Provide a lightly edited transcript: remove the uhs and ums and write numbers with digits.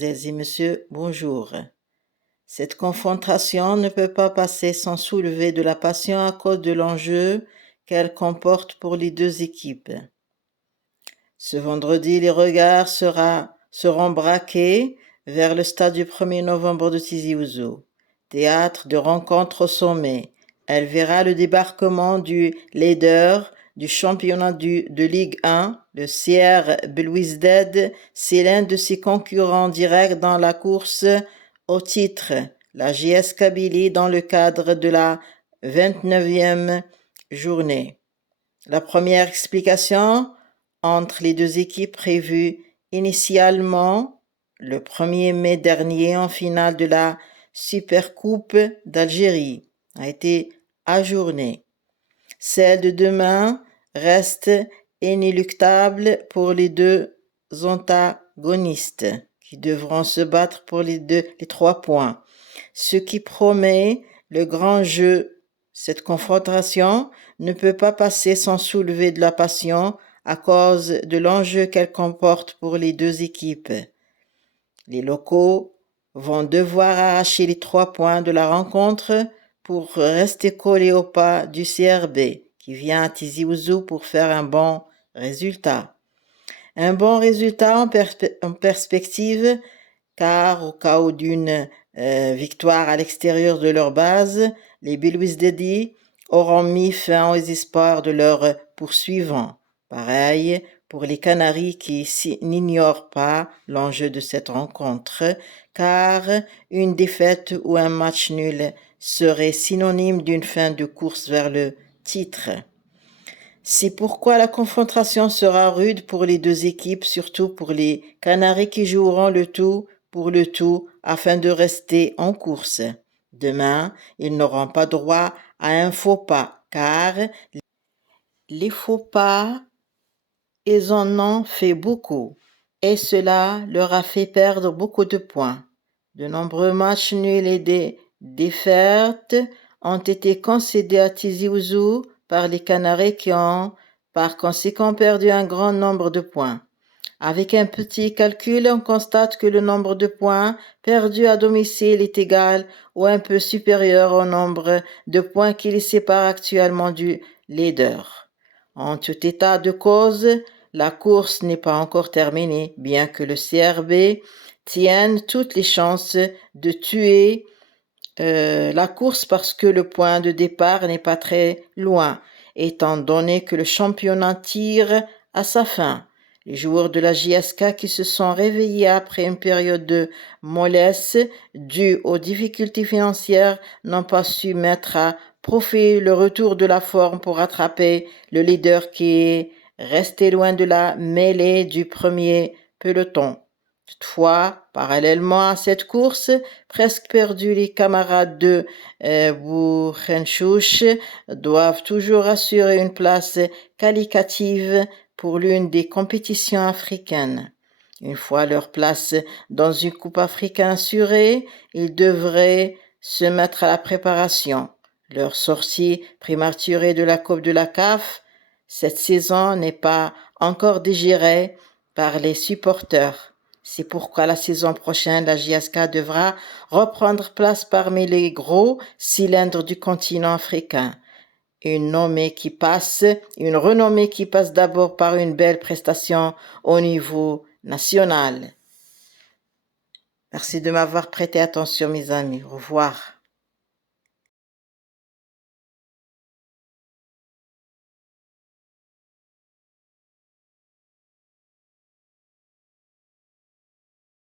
mesdemoiselles et messieurs, bonjour. Cette confrontation ne peut pas passer sans soulever de la passion à cause de l'enjeu qu'elle comporte pour les deux équipes. Ce vendredi, les regards seront braqués vers le stade du 1er novembre de Tizi Ouzou, théâtre de rencontres au sommet. Elle verra le débarquement du leader du championnat de Ligue 1, le CR Belouizdad, c'est l'un de ses concurrents directs dans la course au titre, la JS Kabylie, dans le cadre de la 29e journée. La première explication entre les deux équipes prévues initialement le 1er mai dernier en finale de la Supercoupe d'Algérie a été ajournée. Celle de demain reste inéluctable pour les deux antagonistes qui devront se battre pour les 3 points, ce qui promet le grand jeu. Cette confrontation ne peut pas passer sans soulever de la passion à cause de l'enjeu qu'elle comporte pour les deux équipes. Les locaux vont devoir arracher les 3 points de la rencontre pour rester collés au pas du CRB qui vient à Tizi Ouzou pour faire un bon résultat. Un bon résultat en perspective car au cas où d'une victoire à l'extérieur de leur base, les Belouizdadi auront mis fin aux espoirs de leurs poursuivants. Pareil pour les Canaries qui n'ignorent pas l'enjeu de cette rencontre, car une défaite ou un match nul serait synonyme d'une fin de course vers le titre. C'est pourquoi la confrontation sera rude pour les deux équipes, surtout pour les Canaries qui joueront le tout pour le tout afin de rester en course. Demain, ils n'auront pas droit à un faux pas, car les faux pas, ils en ont fait beaucoup, et cela leur a fait perdre beaucoup de points. De nombreux matchs nuls et des défaites ont été concédés à Tizi Ouzou par les Canaries qui ont, par conséquent, perdu un grand nombre de points. Avec un petit calcul, on constate que le nombre de points perdus à domicile est égal ou un peu supérieur au nombre de points qui les séparent actuellement du leader. En tout état de cause, la course n'est pas encore terminée, bien que le CRB tienne toutes les chances de tuer la course parce que le point de départ n'est pas très loin, étant donné que le championnat tire à sa fin. Les joueurs de la JSK qui se sont réveillés après une période de mollesse due aux difficultés financières n'ont pas su mettre à profit le retour de la forme pour rattraper le leader qui est resté loin de la mêlée du premier peloton. Toutefois, parallèlement à cette course, presque perdus, les camarades de Bouchenchouch doivent toujours assurer une place qualitative pour l'une des compétitions africaines. Une fois leur place dans une coupe africaine assurée, ils devraient se mettre à la préparation. Leur sortie prématurée de la Coupe de la CAF cette saison n'est pas encore digérée par les supporters. C'est pourquoi la saison prochaine, la JSK devra reprendre place parmi les gros cylindres du continent africain. Une renommée qui passe d'abord par une belle prestation au niveau national. Merci de m'avoir prêté attention, mes amis. Au revoir.